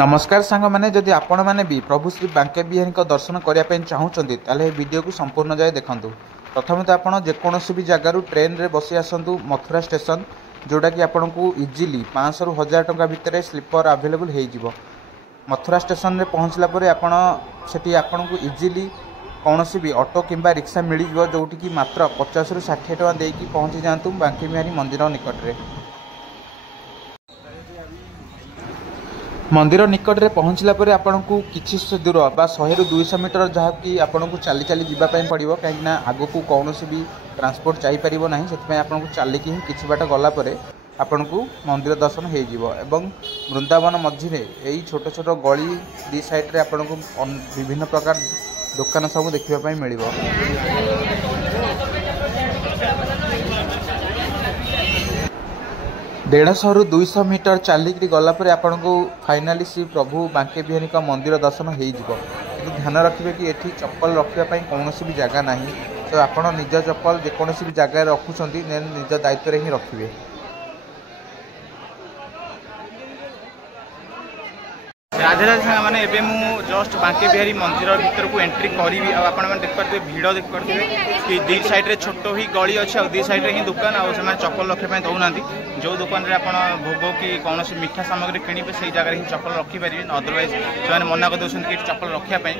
नमस्कार सांग मैंने जदि आपण मैंने भी प्रभु श्री बांके बिहारी दर्शन करने चाहूँगी ताले वीडियो को संपूर्ण जाए देखूँ। प्रथम तो आपड़ जेकोसी भी जगार ट्रेन रे बसी आसतु मथुरा स्टेशन जोटा कि आपन को इजिली 500 ରୁ 1000 टंका भितर स्लीपर आवेलेबल हो मथुरा स्टेशन रे पहुँचला आपण सेठी आपन को इजिली कौन भी ऑटो किंबा रिक्शा मिल जोटि कि मात्र 50 ରୁ 60 टंका देकी पहुँची जातु बांके बिहारी मंदिर निकट में। मंदिर निकट में पहुँचला आपन को किसी दूर बा 100 ରୁ 200 मीटर जहाँ कि आपन को चली चली जावाई पड़ो कहीं आग को कौन भी ट्रांसपोर्ट जापर ना से आपन को चलिकी ही किसी बाट गलापर आपन को मंदिर दर्शन हो वृंदावन मझे यही छोट छोट गली दी साइड रे आपन को विभिन्न प्रकार दुकान सब देखा मिल 150 ରୁ 200 मीटर चलिकी गलापर आपन को फाइनाली श्री प्रभु बांके बिहारी का मंदिर दर्शन हो ध्यान रखिए कि एठी चप्पल रखापी कौन भी जगह ना तो आपड़ निज चप्पल जेकोसी भी जगह रखुंट निज दायित्व ही रखिए। राधे राधे सांग मैंने एवं मु जस्ट बांके बिहारी मंदिर भीतर को एंट्री करी देखिए भिड़ देखिए कि दी साइड रे छोट ही गली अच्छी आ दी साइड रे ही दुकान आ चप्पल रखापी दौना जो दुकान रे आप भोग कि कौन मीठा सामग्री किणवे से जगह ही चप्पल रखिपारे अदरवाइज से मना कर दौरान कि चप्पल रखापी।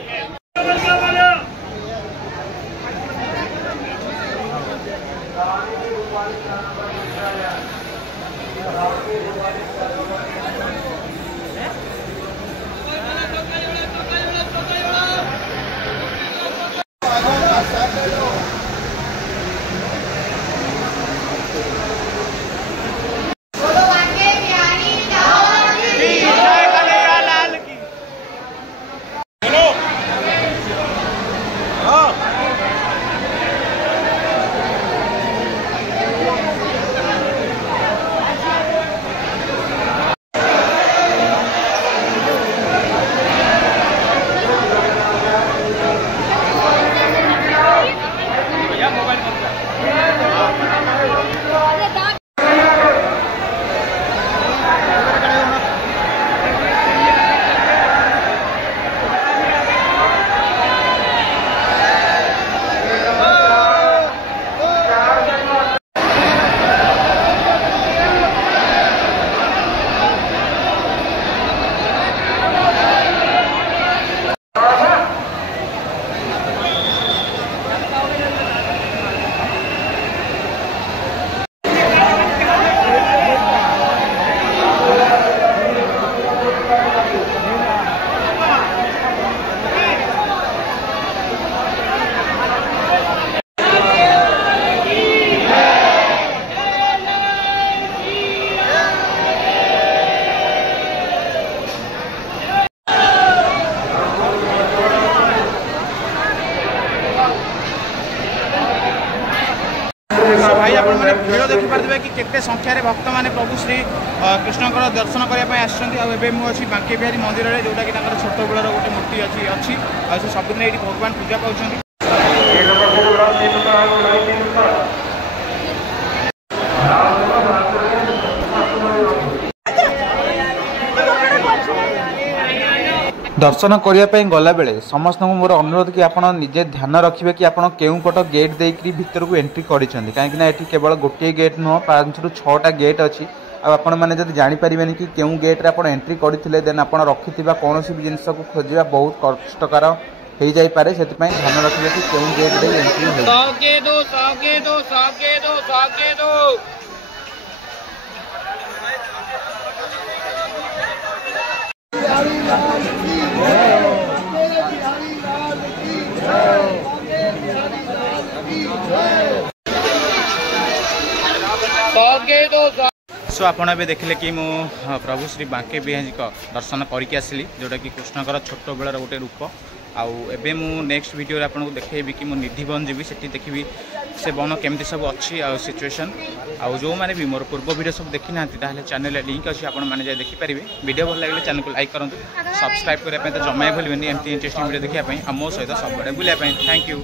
भाई आप भिड़ देखिपारे कि केते संख्यार भक्त मैंने प्रभु श्री कृष्ण दर्शन करने आसमें मुझे बांके बिहारी मंदिर में जोटा कि छोट बेलर गोटे मूर्ति अच्छी सबुदिन ये भगवान पूजा पाँच। दर्शन करने गला बेले समस्त को मोर अनुरोध कि आपड़ निजे ध्यान रखिए कि आपड़ केउ पट गेट देकरी भीतर को एंट्री करें कहीं केवल गोटे गेट नुह 5 ରୁ 6टा गेट अच्छी आपण मैंने जब जापरें कि केउ गेट्रे आप एंट्री करते देन आप रखि कौन भी जिनस को खोजा बहुत कष्टकर हो जापे से ध्यान रखिए कि केउ गेट रे एंट्री सो आपड़ भी देखिले कि मु प्रभु श्री बांके बिहारी दर्शन करके आसली जोटा कि कृष्णकर छोट बेलर गोटे रूप आबे मु नेक्स्ट वीडियो आपको देखी कि निधि वन जी से देखी से वन केमती सब अच्छी सिचुएशन जो मैंने भी मोर पूर्व वीडियो सब देखी ना चैनल लिंक अच्छी आपने जाए देखिपारे वीडियो भल लगे चैनल को लाइक करूँ सब्सक्राइब करने तो जमा भूलें एमती इंटरेस्टिंग वीडियो देखापी मो सहित सब बुलाप थैंक यू।